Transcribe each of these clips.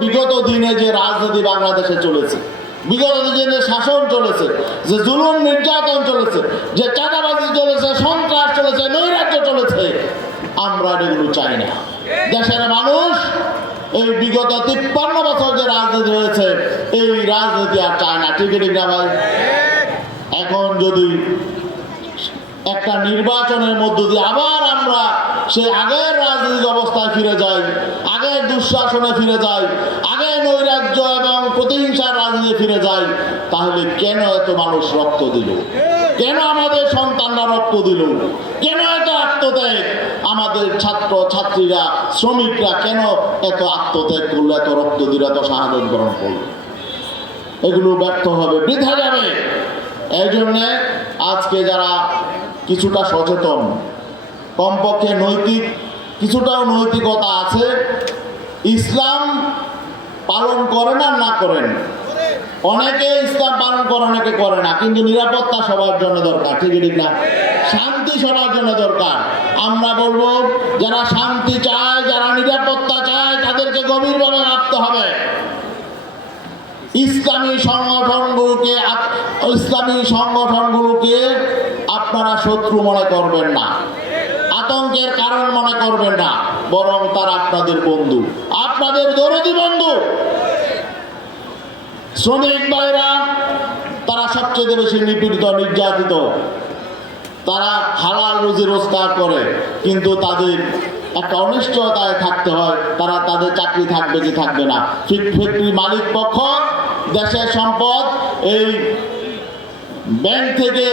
বিগত দিনে যে রাজনীতি বাংলাদেশে চলেছে, বিগত দিনে শাসন চলেছে, যে জুলুম নির্যাতন চলেছে, যে চাঁদাবাজি চলেছে, সন্ত্রাস চলেছে, নৈরাজ্য চলেছে, আমরা এগুলো চাই না। দেশের মানুষ এই বিগত 53 বছর যে রাজনীতি হয়েছে এই রাজনীতি আর চায় না। ঠিক না ভাই? এখন যদি একটা নির্বাচনের মধ্য দিয়ে আবার আমরা সেই আগের রাজনৈতিক অবস্থায় ফিরে যাই, আগের দুঃশাসনে ফিরে যাই, আগের নৈরাজ্য এবং প্রতিহিংসার রাজনীতি ফিরে যাই, তাহলে কেন এত মানুষ রক্ত দিল? কেন আমাদের সন্তানরা রক্ত দিল? কেন এত আত্মত্যাগ? আমাদের ছাত্র ছাত্রীরা, শ্রমিকরা কেন এত আত্মত্যাগ করলো, এত রক্ত দিল, এত শাহাদত বরণ করলো? এগুলো ব্যর্থ হবে, বৃথা যাবে। এই জন্যে আজকে যারা কিছুটা সচেতন, কমপক্ষে নৈতিক কিছুটাও নৈতিকতা আছে, ইসলাম পালন করেন আর না করেন, অনেকে ইসলাম পালন করে, অনেকে করে না, কিন্তু নিরাপত্তা সবার জন্য দরকার। ঠিক না? শান্তি সবার জন্য দরকার। আমরা বলবো যারা শান্তি চায়, যারা নিরাপত্তা চায়, তাদেরকে গভীরভাবে ভাবতে হবে। ইসলামী সংগঠনগুলোকে আপনারা শত্রু মনে করবেন না, আতঙ্কের কারণ মনে করবেন না, বরং তারা আপনাদের বন্ধু, আপনাদের দরদি বন্ধু। শ্রমিক ভাইরা তারা সবচেয়ে বেশি নিপীড়িত, নির্যাতিত। তারা হালাল রুজি রোজগার করে, কিন্তু তাদের একটা অনিশ্চয়তায় থাকতে হয়, তাদের চাকরি থাকবে কি থাকবে না। ফ্যাক্টরি মালিক পক্ষ দেশের সম্পদ এই ব্যাংক থেকে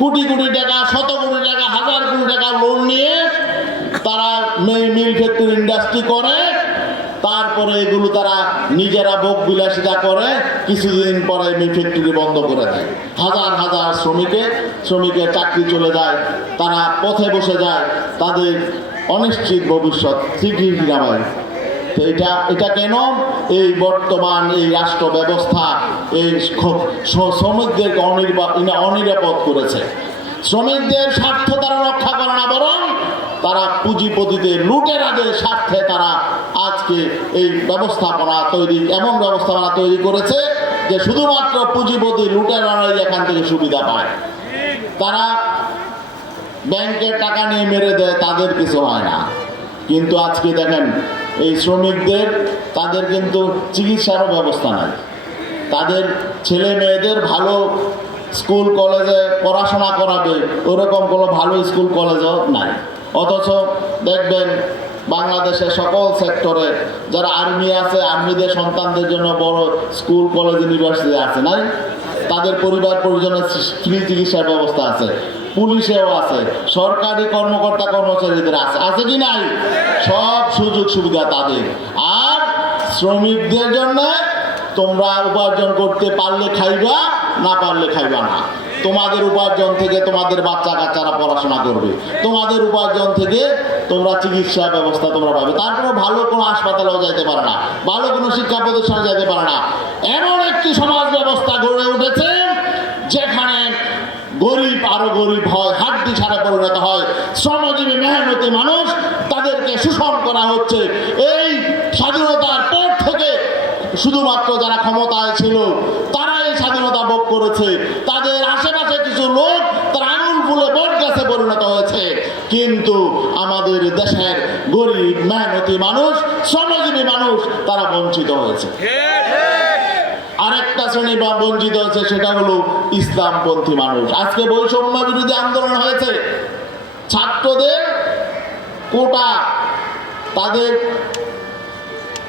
কোটি কোটি টাকা, শত কোটি টাকা, হাজার কোটি টাকা লোন নিয়ে তারা মিল ফ্যাক্টরি ইন্ডাস্ট্রি করে, তারপরে এগুলো তারা নিজেরা ভোগ বিলাসিতা করে, কিছুদিন পরে মিল ফ্যাক্টরি বন্ধ করে দেয়। হাজার হাজার শ্রমিকের চাকরি চলে যায়, তারা পথে বসে যায়, তাদের অনিশ্চিত ভবিষ্যৎ। ঠিকই ভাই? তো এটা কেন? এই বর্তমান এই রাষ্ট্র ব্যবস্থা এই শ্রমিকদেরকে অনিরাপদ করেছে। শ্রমিকদের স্বার্থ তারা রক্ষা করে না, বরং তারা পুঁজিপতিদের, লুটেরাদের স্বার্থে তারা আজকে এই এমন ব্যবস্থাপনা তৈরি করেছে যে শুধুমাত্র পুঁজিপতি লুটেরারাই এখান থেকে সুবিধা পায়। তারা ব্যাংকের টাকা নিয়ে মেরে দেয়, তাদের কিছু হয় না। কিন্তু আজকে দেখেন এই শ্রমিকদের, তাদের কিন্তু চিকিৎসারও ব্যবস্থা নাই, তাদের ছেলে মেয়েদের ভালো স্কুল কলেজে পড়াশোনা করাবে ওরকম কোনো ভালো স্কুল কলেজও নাই। অথচ দেখবেন বাংলাদেশের সকল সেক্টরে যারা আর্মি আছে, আর্মিদের সন্তানদের জন্য বড় স্কুল কলেজ ইউনিভার্সিটি আছে, নাই? তাদের পরিবার পরিজনের ফ্রি চিকিৎসার ব্যবস্থা আছে, পুলিশেও আছে, সরকারি কর্মকর্তা কর্মচারীদের আছে কি নাই? সব সুযোগ সুবিধা তাদের। আর শ্রমিকদের জন্য তোমরা উপার্জন করতে পারলে খাইবা, না পারলে খাইবা না। তোমাদের উপার্জন থেকে তোমাদের বাচ্চা কাচ্চারা পড়াশোনা করবে, তোমাদের উপার্জন থেকে তোমরা চিকিৎসা ব্যবস্থা তোমরা পাবে। তারপরে ভালো কোনো হাসপাতালেও যাইতে পারে না, ভালো কোনো শিক্ষা প্রতিষ্ঠানে যাইতে পারে না। এমন একটি সমাজ ব্যবস্থা গড়ে উঠেছে যেখানে গরিব আরো গরিব হয়, হাড্ডি ছাড়া পরিণত হয়। শ্রমজীবী মেহনতি মানুষ, তাদেরকে শোষণ করা হচ্ছে। এই স্বাধীনতার পর থেকে শুধুমাত্র যারা ক্ষমতায় ছিল তারা এই স্বাধীনতা ভোগ করেছে, তাদের আশেপাশে কিছু লোক তারা আঙুল ফুলে বট গাছে পরিণত হয়েছে, কিন্তু আমাদের দেশের গরিব মেহনতি মানুষ, শ্রমজীবী মানুষ তারা বঞ্চিত হয়েছে। আরেকটা শ্রেণী বা বঞ্চিত হয়েছে, সেটা হলো ইসলামপন্থী মানুষ। আজকে বৈষম্য বিরোধী আন্দোলন হয়েছে, ছাত্রদের কোটা, তাদের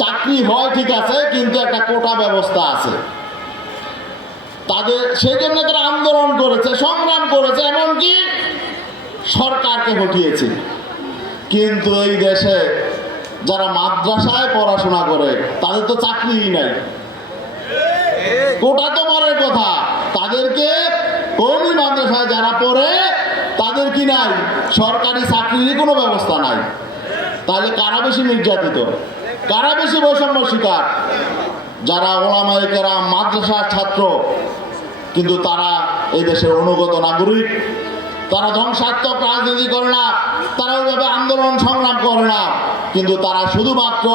চাকরি হয় ঠিক আছে, কিন্তু একটা কোটা ব্যবস্থা আছে তাদের, সেই জন্য তারা আন্দোলন করেছে, সংগ্রাম করেছে, এমনকি সরকারকে হটিয়েছে। কিন্তু এই দেশে যারা মাদ্রাসায় পড়াশোনা করে তাদের তো চাকরিই নাই, কোটা তো পরের কথা, তাদেরকে কওমি মাদ্রাসায় যারা পড়ে তাদের কি নাই? সরকারি চাকরির কোনো ব্যবস্থা নাই। তাহলে কারা বেশি নির্যাতিত, কারা বেশি বৈষম্য শিকার? যারা ওলামায়ে কেরাম, মাদ্রাসার ছাত্র, কিন্তু তারা এই দেশের অনুগত নাগরিক, তারা ধ্বংসাত্মক রাজনীতি করে না, তারা ওইভাবে আন্দোলন সংগ্রাম করে না, কিন্তু তারা শুধুমাত্র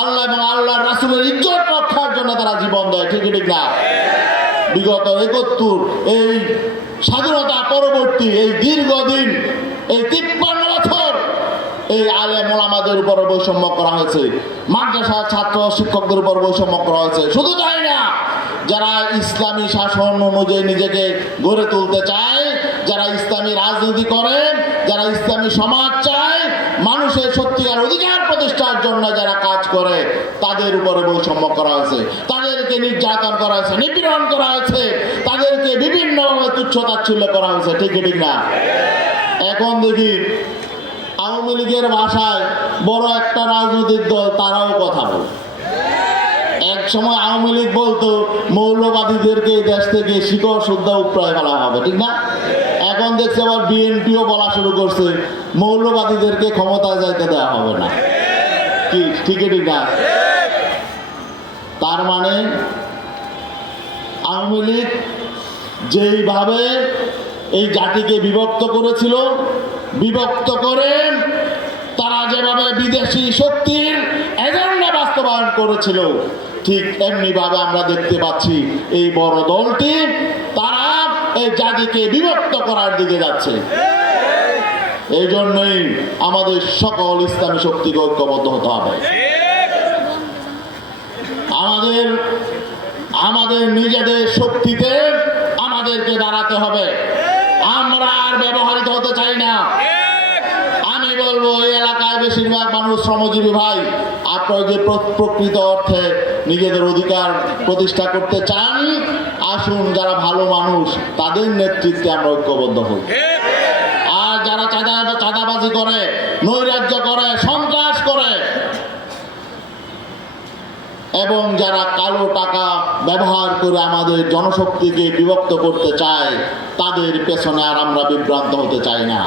আল্লাহ এবং আল্লাহর রাসূলের ইজ্জত রক্ষার জন্য তারা জীবন দেয়, ঠিক না? বিগত ৭১ এই স্বাধীনতা পরবর্তী এই দীর্ঘদিন, এই ৫৩ বছর এই আলেম ওলামাদের উপর বৈষম্য করা হয়েছে, মাদ্রাসা ছাত্র শিক্ষকদের উপর বৈষম্য করা হয়েছে। শুধু তাই না, যারা ইসলামী শাসন অনুযায়ী নিজেকে গড়ে তুলতে চায়, যারা ইসলামী রাজনীতি করে, যারা ইসলামী সমাজ চায়, মানুষের সত্যিকার অধিকার প্রতিষ্ঠার জন্য যারা কাজ করে, তাদের উপরে বৈষম্য করা হয়েছে, তাদেরকে নির্যাতন করা হয়েছে, নিপীড়ন করা হয়েছে, তাদেরকে বিভিন্নভাবে তুচ্ছ-তাচ্ছিল্য করা হয়েছে, ঠিক না? এখন দেখি আওয়ামী লীগের ভাষায় বড় একটা রাজনৈতিক দল তারাও কথা বলে। এক সময় আওয়ামী লীগ বলতো মৌলবাদীদেরকে এই দেশ থেকে শিকড় শুদ্ধা উপড়ায় ফেলা হবে, ঠিক না? এখন দেখছে আবার বিএনপিও বলা শুরু করছে মৌলবাদীদেরকে ক্ষমতায় যাইতে দেওয়া হবে না, কি ঠিক না? তার মানে আওয়ামী লীগ যেইভাবে এই জাতিকে বিভক্ত করেছিল, বিভক্ত করে তারা যেভাবে বিদেশি শক্তির এজেন্ডা বাস্তবায়ন করেছিল, ঠিক এমনি ভাবে আমরা দেখতে পাচ্ছি এই বড় দলটি তারা এই জাতিকে বিভক্ত করার দিকে যাচ্ছে। এই জন্যই আমাদের সকল ইসলামী শক্তিকে ঐক্যবদ্ধ হতে হবে। আমাদের নিজেদের শক্তিতে আমাদেরকে দাঁড়াতে হবে। আমরা আর ব্যবহৃত হতে চাই না। আমি বলবো এই এলাকায় বেশিরভাগ মানুষ শ্রমজীবী ভাই, আপনারা যে প্রকৃত অর্থে নিজেদের অধিকার প্রতিষ্ঠা করতে চান, আসুন যারা ভালো মানুষ তাদের নেতৃত্বে আমরা ঐক্যবদ্ধ হই। আর যারা চাঁদাবাজি করে, নৈরাজ্য করে, সন্ত্রাস করে এবং যারা কালো টাকা ব্যবহার করে আমাদের জনশক্তিকে বিভক্ত করতে চায়, তাদের পেছনে আর আমরা বিভ্রান্ত হতে চাই না।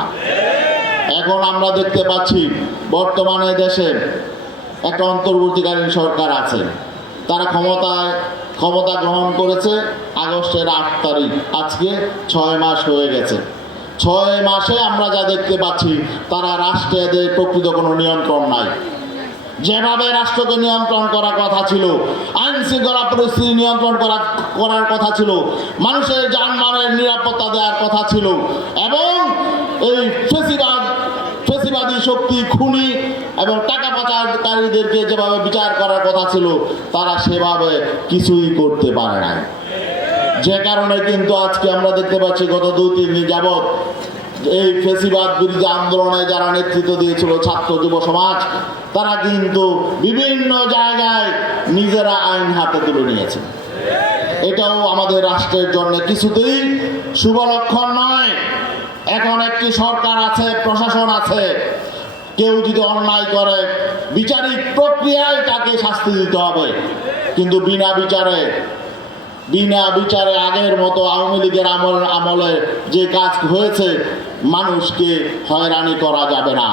এখন আমরা দেখতে পাচ্ছি বর্তমানে দেশে একটা অন্তর্বর্তীকালীন সরকার আছে, তারা ক্ষমতা গ্রহণ করেছে আগস্টের ৮ তারিখ, আজকে ৬ মাস হয়ে গেছে। ৬ মাসে আমরা যা দেখতে পাচ্ছি, তারা রাষ্ট্রের প্রকৃত কোনো নিয়ন্ত্রণ নাই। যেভাবে রাষ্ট্রকে নিয়ন্ত্রণ করার কথা ছিল, আইন শৃঙ্খলা পরিস্থিতি নিয়ন্ত্রণ করার কথা ছিল, মানুষের যানবাহনের নিরাপত্তা দেওয়ার কথা ছিল, এবং এই ফেসিবাদী শক্তি, খুনি এবং টাকা পাচারকারীদেরকে যেভাবে বিচার করার কথা ছিল, তারা সেভাবে কিছুই করতে পারে নাই। যে কারণে কিন্তু আজকে আমরা দেখতে পাচ্ছি গত ২-৩ দিন যাবৎ এই ফেসিবাদ বিরোধী আন্দোলনে যারা নেতৃত্ব দিয়েছিল ছাত্র যুব সমাজ, তারা কিন্তু বিভিন্ন জায়গায় নিজেরা আইন হাতে তুলে নিয়েছে। এটাও আমাদের রাষ্ট্রের জন্য কিছুতেই শুভ লক্ষণ নয়। এখন একটি সরকার আছে, প্রশাসন আছে, কেউ যদি অন্যায় করে বিচারিক প্রক্রিয়ায় তাকে শাস্তি দিতে হবে, কিন্তু বিনা বিচারে আগের মতো আওয়ামী লীগের আমলে যে কাজ হয়েছে, মানুষকে হয়রানি করা যাবে না,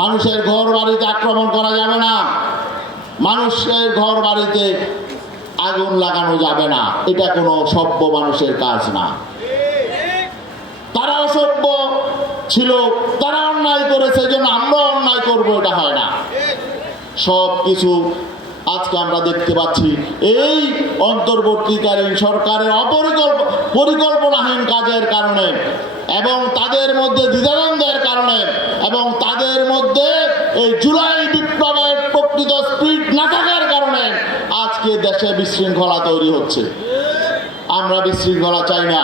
মানুষের ঘর বাড়িতে আক্রমণ করা যাবে না, মানুষের ঘর বাড়িতে আগুন লাগানো যাবে না। এটা কোনো সভ্য মানুষের কাজ না। তারা অসভ্য ছিল, তারা অন্যায় করেছে, এই জন্য আমরা অন্যায় করবো, এটা হয় না। সব কিছু আজকে আমরা দেখতে পাচ্ছি এই অন্তর্বর্তীকালীন সরকারের পরিকল্পনাহীন কাজের কারণে, এবং তাদের মধ্যে দ্বিধাদ্বন্দ্বের কারণে, এবং তাদের মধ্যে এই জুলাই বিপ্লবের প্রকৃত স্পিরিট না থাকার কারণে আজকে দেশে বিশৃঙ্খলা তৈরি হচ্ছে। আমরা বিশৃঙ্খলা চাই না,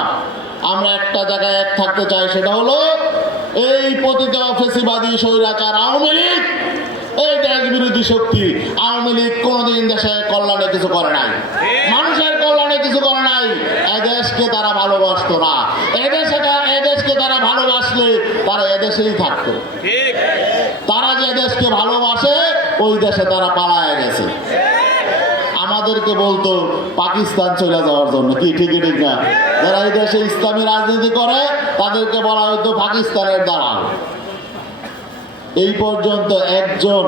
আমরা একটা জায়গায় এক থাকতে চাই, সেটা হলো এই পতিত ফেসিবাদী স্বৈরাচার আওয়ামী লীগ, এই দেশ বিরোধী শক্তি। আওয়ামী লীগ কোনোদিন দেশের কল্যাণে কিছু করে নাই, মানুষের কল্যাণে কিছু করে নাই। এদেশকে তারা ভালোবাসতো না। এদেশকে তারা ভালোবাসলে তারা এদেশেই থাকতো। তারা যে দেশকে ভালোবাসে ওই দেশে তারা পালায় গেছে। আমাদেরকে বলতো পাকিস্তান চলে যাওয়ার জন্য, কি ঠিক না? যারা এই দেশে ইসলামী রাজনীতি করে তাদেরকে বলা হতো পাকিস্তানের দালাল। এই পর্যন্ত একজন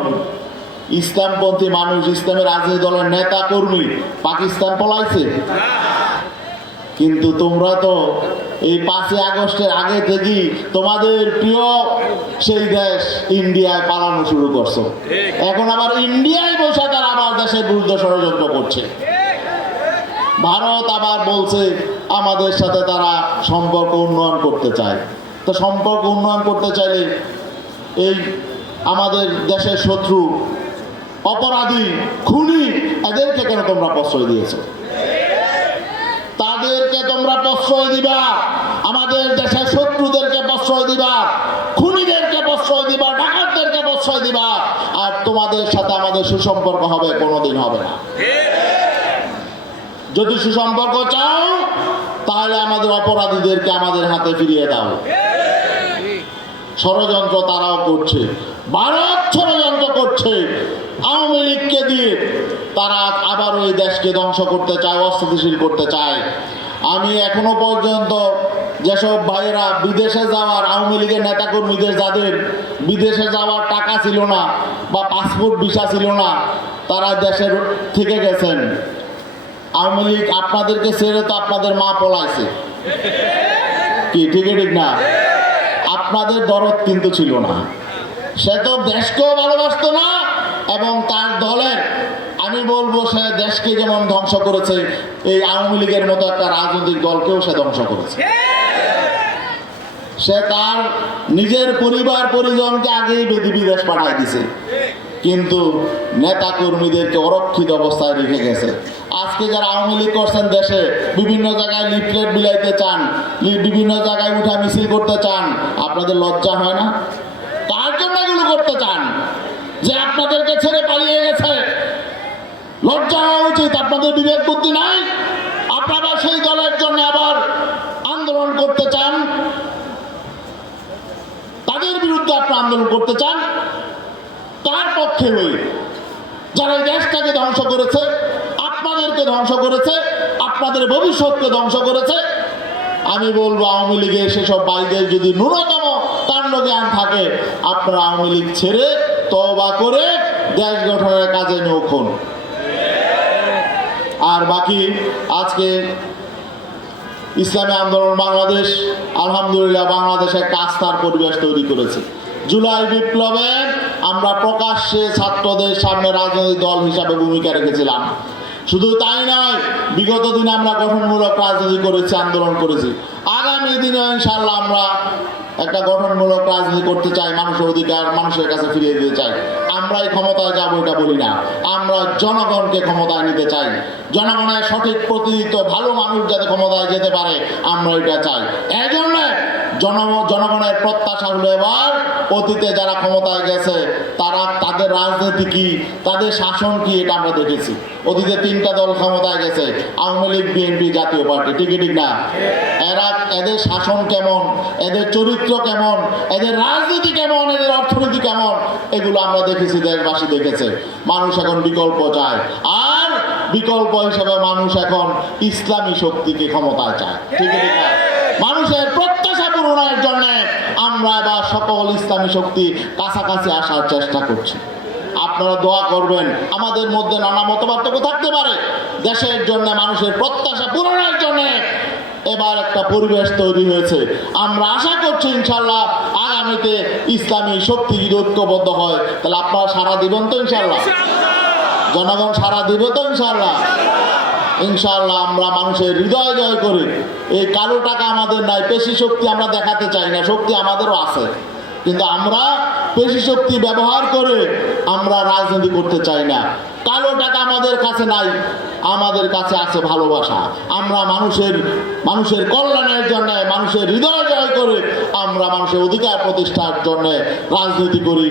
ইসলামপন্থী মানুষ, ইসলামী রাজনীতি দলের নেতা কর্মী পাকিস্তান পলাইছে? কিন্তু তোমরা তো এই 5ই আগস্টের আগে থেকেই তোমাদের প্রিয় সেই দেশ ইন্ডিয়ায় পালানো শুরু করছো। এখন আবার ইন্ডিয়ায় বসে তারা আবার দেশের বিরুদ্ধে ষড়যন্ত্র করছে। ভারত আবার বলছে আমাদের সাথে তারা সম্পর্ক উন্নয়ন করতে চায়। তো সম্পর্ক উন্নয়ন করতে চাইলে এই আমাদের দেশের শত্রু, অপরাধী, খুনি, এদেরকে কেন তোমরা প্রশ্রয় দিয়েছো? তাদেরকে তোমরা প্রশ্রয় দিবা, আমাদের দেশের শত্রুদেরকে প্রশ্রয় দিবা, খুনিদেরকে প্রশ্রয় দিবা, ডাকাতদেরকে প্রশ্রয় দিবা, আর তোমাদের সাথে আমাদের সুসম্পর্ক হবে? কোনোদিন হবে না। যদি সুসম্পর্ক চাও তাহলে আমাদের অপরাধীদেরকে আমাদের হাতে ফিরিয়ে দাও। ষড়যন্ত্র তারাও করছে, ভারত ষড়যন্ত্র করছে আওয়ামী লীগকে দিয়ে। তারা আবার ওই দেশকে ধ্বংস করতে চায়, অস্থিতিশীল করতে চায়। আমি এখনো পর্যন্ত যেসব ভাইয়েরা বিদেশে যাওয়ার, আওয়ামী লীগের নেতাকর্মীদের যাদের বিদেশে যাওয়ার টাকা ছিল না বা পাসপোর্ট ভিসা ছিল না, তারা দেশের থেকে গেছেন। আওয়ামী লীগ আপনাদেরকে ছেড়ে তো আপনাদের মা পলাইছে, কি ঠিক না? আপনাদের দরদ কিন্তু ছিল না। সে তো দেশকেও ভালোবাসতো না, এবং তার দলের, আমি বলবো সে দেশকে যেমন ধ্বংস করেছে, এই আওয়ামী লীগের মতো একটা রাজনৈতিক দলকেও সে ধ্বংস করেছে। সে তার নিজের পরিবার পরিজনকে আগেই বিদেশ পাঠায় দিছে, কিন্তু নেতা কর্মীদেরকে অরক্ষিত অবস্থায় রেখে গেছে। আজকে যারা আওয়ামী লীগ করছেন, দেশে বিভিন্ন জায়গায় লিফলেট বিলাইতে চান, বিভিন্ন জায়গায় উঠা মিছিল করতে চান, আপনাদের লজ্জা হয় না? তার জন্য এগুলো করতে চান যে আপনাদেরকে ছেড়ে পালিয়ে গেছে। লজ্জা হওয়া উচিত। আপনাদের বিবেক বুদ্ধি নাই? আপনারা সেই দলের জন্য আবার আন্দোলন করতে চান, তাদের বিরুদ্ধে আপনারা আন্দোলন করতে চান, তার পক্ষে হয়ে যারা এই দেশটাকে ধ্বংস করেছে, আপনাদেরকে ধ্বংস করেছে, আপনাদের ভবিষ্যৎকে ধ্বংস করেছে। আমি বলবো আওয়ামী লীগের সেসব ভাইদের যদি ন্যূনতম কাণ্ডজ্ঞান থাকে, আপনারা আওয়ামী লীগ ছেড়ে তওবা করে দেশ গঠনের কাজে নৌখন। আর বাকি আজকে ইসলামী আন্দোলন বাংলাদেশ আলহামদুলিল্লাহ বাংলাদেশে একটা আস্থার পরিবেশ তৈরি করেছে। জুলাই বিপ্লবে আমরা প্রকাশ্যে ছাত্রদের সামনে রাজনৈতিক দল হিসাবে ভূমিকা রেখেছিলাম। শুধু তাই নয়, বিগত দিনে আমরা গঠনমূলক রাজনীতি করেছি, আন্দোলন করেছি। আগামী দিনে ইনশাআল্লাহ আমরা একটা গঠনমূলক রাজনীতি করতে চাই, মানুষের অধিকার মানুষের কাছে ফিরিয়ে দিতে চাই। আমরা এই ক্ষমতায় যাবো এটা বলি না, আমরা জনগণকে ক্ষমতায় নিতে চাই। জনগণের সঠিক প্রতিনিধিত্ব, ভালো মানুষ যাতে ক্ষমতায় যেতে পারে, আমরা এটা চাই। এই জন্য জনগণের প্রত্যাশা হলো এবার অতীতে যারা ক্ষমতায় গেছে তারা, তাদের রাজনীতি কি, তাদের শাসন কি, এটা আমরা দেখেছি। অতীতে 3টা দল ক্ষমতায় গেছে, আওয়ামী লীগ, বিএনপি, জাতীয় পার্টি, ঠিক না? এদের শাসন কেমন, এদের চরিত্র কেমন, এদের রাজনীতি কেমন, এদের অর্থনীতি কেমন, এগুলো আমরা দেখেছি, দেশবাসী দেখেছে। মানুষ এখন বিকল্প চায়, আর বিকল্প হিসেবে মানুষ এখন ইসলামী শক্তিকে ক্ষমতায় চায়, ঠিক না? মানুষের প্রত্যাশা পূরণের জন্য আমরা এবার সকল ইসলামী শক্তি কাছাকাছি আসার চেষ্টা করছি। আপনারা দোয়া করবেন। আমাদের মধ্যে নানা মতপার্থক্য থাকতে পারে, দেশের জন্য, মানুষের প্রত্যাশা পূরণের জন্য এবার একটা পরিবেশ তৈরি হয়েছে। আমরা আশা করছি ইনশাল্লাহ আগামীতে ইসলামী শক্তি যদি ঐক্যবদ্ধ হয়, তাহলে আপনারা সারা দিবেন তো ইনশাল্লাহ? জনগণ সারা দিবে তো ইনশাল্লাহ? ইনশাআল্লাহ আমরা মানুষের হৃদয় জয় করি। এই কালো টাকা আমাদের নাই, পেশি শক্তি আমরা দেখাতে চাই না, শক্তি আমাদেরও আছে, কিন্তু আমরা পেশি শক্তি ব্যবহার করে আমরা রাজনীতি করতে চাই না। কালো টাকা আমাদের কাছে নাই, আমাদের কাছে আছে ভালোবাসা। আমরা মানুষের কল্যাণের জন্য, মানুষের হৃদয় জয় করে আমরা মানুষের অধিকার প্রতিষ্ঠার জন্য রাজনীতি করি।